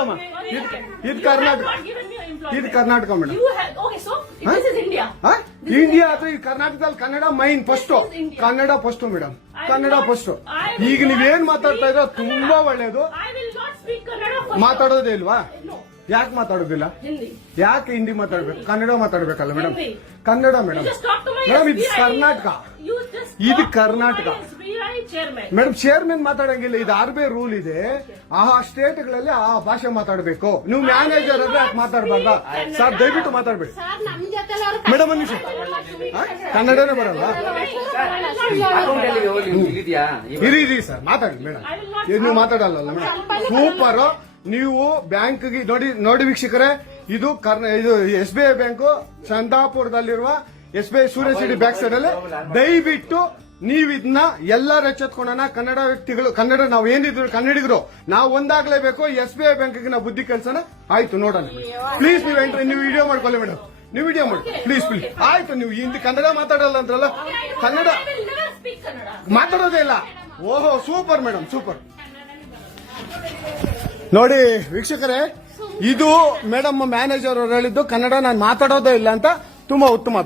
Madam ಇದು ಕರ್ನಾಟಕ ಇದು Karnataka madam Okay, so this is India. India ಅಥವಾ ಈ ಕರ್ನಾಟಕದಲ್ಲಿ Kannada main first Kannada first madam Kannada first ಈಗ ನೀವೇನ್ ಮಾತಾಡ್ತಾ ಇರೋ ತುಂಬಾ ಒಳ್ಳೇದು I will not speak Kannada first. ಮಾತಾಡೋದೇ ಇಲ್ವಾ No. ಯಾಕೆ ಮಾತಾಡೋದಿಲ್ಲ Hindi. ಯಾಕೆ ಹಿಂದಿ ಮಾತಾಡ್ಬೇಕು ಕನ್ನಡ ಮಾತಾಡ್ಬೇಕಲ್ಲ madam Hindi. Kannada madam You just talk to my madam ಇದು SBI. ಕರ್ನಾಟಕ You just ಇದು talk Karnataka. to my SBI chairman. Madam chairman ಮಾತಾಡಂಗಿಲ್ಲ ಇದು ಆರ್ಬಿ ರೂಲ್ ಇದೆ ಆ ಸ್ಟೇಟ್ ಗಳಲ್ಲಿ ಆ ಭಾಷೆ ಮಾತಾಡಬೇಕು ನೀವು ಮ್ಯಾನೇಜರ್ ಆದ್ರೆ ಯಾಕೆ ಮಾತಾಡ್ಬಾರ್ದ ಸರ್ ದಯವಿಟ್ಟು ಮಾತಾಡ್ಬೇಡಿ ಸರ್ ನಮ್ ಜೊತೆ ಮೇಡಮ್ ಒಂದು ನಿಮಿಷ ಕನ್ನಡನೇ ಬರಲ್ಲ ಇರಿ ಸರ್ ಮಾತಾಡಿ ಮೇಡಮ್ ನೀವು ಮಾತಾಡಲ್ಲ ಮೇಡಮ್ ಸೂಪರ್ ನೀವು ಬ್ಯಾಂಕ್ಗೆ ನೋಡಿ ವೀಕ್ಷಕರೇ ಇದು ಇದು SBI ಬ್ಯಾಂಕು ಚಂದಾಪುರದಲ್ಲಿರುವ SBI ಸೂರ್ಯ ಸಿಟಿ ಬ್ಯಾಕ್ ಸೈಡ್ ಅಲ್ಲಿ ದಯವಿಟ್ಟು ನೀವು ಇದನ್ನ ಎಲ್ಲರೂ ಎಚ್ಚೆತ್ಕೊಳ್ಳೋಣ ಕನ್ನಡ ವ್ಯಕ್ತಿಗಳು ಕನ್ನಡ ನಾವು ಏನಿದ್ರು ಕನ್ನಡಿಗರು ನಾವು ಒಂದಾಗ್ಲೇಬೇಕು SBI ಬ್ಯಾಂಕ್ಗೆ ನಾವು ಬುದ್ಧಿ ಕಲ್ಸೋಣ ಆಯ್ತು ನೋಡೋಣ ಪ್ಲೀಸ್ ನೀವು ಎಂಟ್ರಿ ನೀವು ವಿಡಿಯೋ ಮಾಡ್ಕೊಳ್ಳಿ ಮೇಡಮ್ ನೀವು ವಿಡಿಯೋ ಮಾಡಿ ಪ್ಲೀಸ್ ಆಯ್ತು ನೀವು ಹಿಂದಿ ಕನ್ನಡ ಮಾತಾಡಲ್ಲ ಅಂದ್ರಲ್ಲ Kannada I will never speak Kannada. ಮಾತಾಡೋದೇ ಇಲ್ಲ ಓಹೋ ಸೂಪರ್ ಮೇಡಮ್ ಸೂಪರ್ ನೋಡಿ ವೀಕ್ಷಕರೇ ಇದು ಮೇಡಮ್ ಮ್ಯಾನೇಜರ್ ಅವರು ಹೇಳಿದ್ದು ಕನ್ನಡ ನಾನು ಮಾತಾಡೋದೇ ಇಲ್ಲ ಅಂತ ತುಂಬಾ ಉತ್ತಮ